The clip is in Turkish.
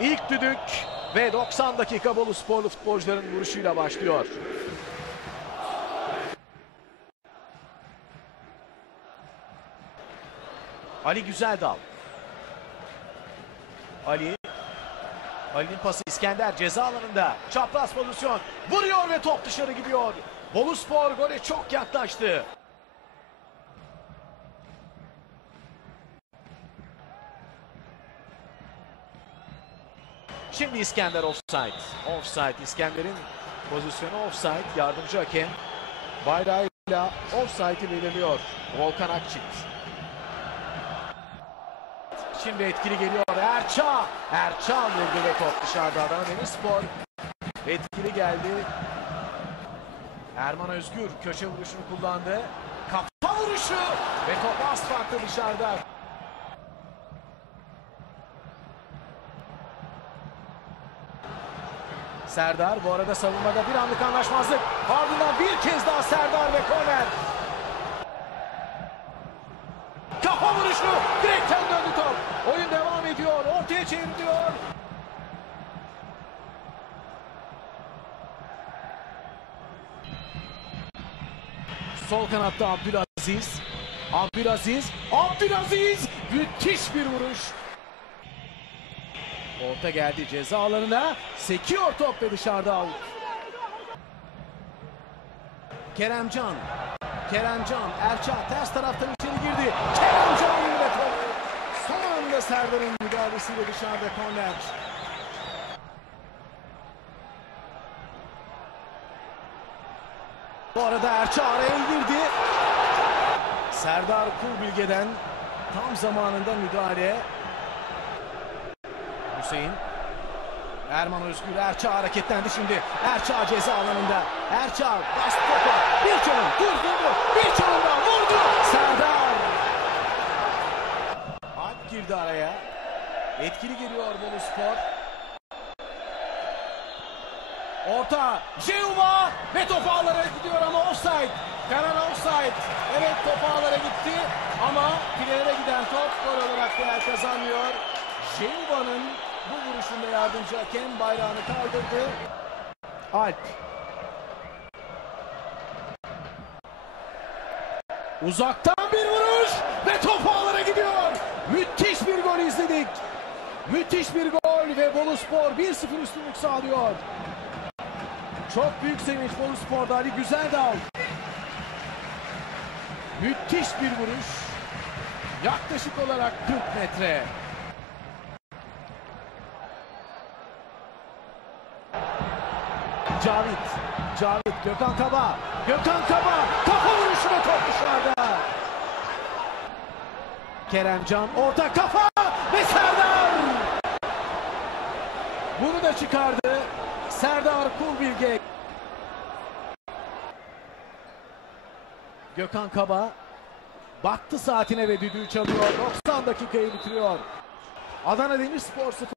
İlk düdük ve 90 dakika Bolu sporlu futbolcuların vuruşuyla başlıyor. Ali Güzeldal. Ali. Ali'nin pası İskender ceza alanında. Çapraz pozisyon. Vuruyor ve top dışarı gidiyor. Bolu Spor gole çok yaklaştı. Şimdi İskender offside. Offside İskender'in pozisyonu offside. Yardımcı hakem bayrağıyla offside'i belirliyor. Volkan Akçit. Şimdi etkili geliyor Erça. Erça vurdu ve top dışarıda Adana Demirspor. Etkili geldi. Erman Özgür köşe vuruşunu kullandı. Kafa vuruşu ve top az farklı dışarıda. Serdar bu arada savunmada bir anlık anlaşmazlık. Ardından bir kez daha Serdar ve korner. Kafa vuruşu. Direkten döndü top. Oyun devam ediyor. Ortaya çevriliyor. Sol kanatta Abdülaziz. Abdülaziz. Abdülaziz. Müthiş bir vuruş. Orta geldi ceza alanına. Sekiyor top ve dışarıda out. Keremcan. Keremcan. Erça ters taraftan içeri girdi. Keremcan yine top. Son anda Serdar'ın müdahalesiyle dışarıda korner. Bu arada Erça araya girdi. Serdar Kulbilge'den tam zamanında müdahale. Hüseyin. Erman Özgür Erça hareketlendi şimdi. Erça ceza alanında. Erça bastı topa. Bir çalım durdurdu. Bir çalım daha vurdu. Serdar. Alp girdi araya. Etkili geliyor Bolu Spor. Orta. Jeuva ve top ağlara gidiyor ama offside. Karar offside. Evet top ağlara gitti ama filelere giden top gol olarak değer kazanmıyor. Jeuva'nın bu vuruşunda yardımcı hakem bayrağını kaldırdı. Alp. Uzaktan bir vuruş ve top ağlara gidiyor. Müthiş bir gol izledik. Müthiş bir gol ve Bolu Spor 1-0 üstünlük sağlıyor. Çok büyük sevinç Bolu Spor'da Ali Güzeldal. Müthiş bir vuruş. Yaklaşık olarak 40 metre. Cavit. Cavit. Gökhan Kaba. Gökhan Kaba. Kafa vuruşu ve top dışarıda. Keremcan orta kafa ve Serdar. Bunu da çıkardı. Serdar Kulbilge. Gökhan Kaba baktı saatine ve düdüğü çalıyor. 90 dakikayı bitiriyor. Adana Demirspor 0.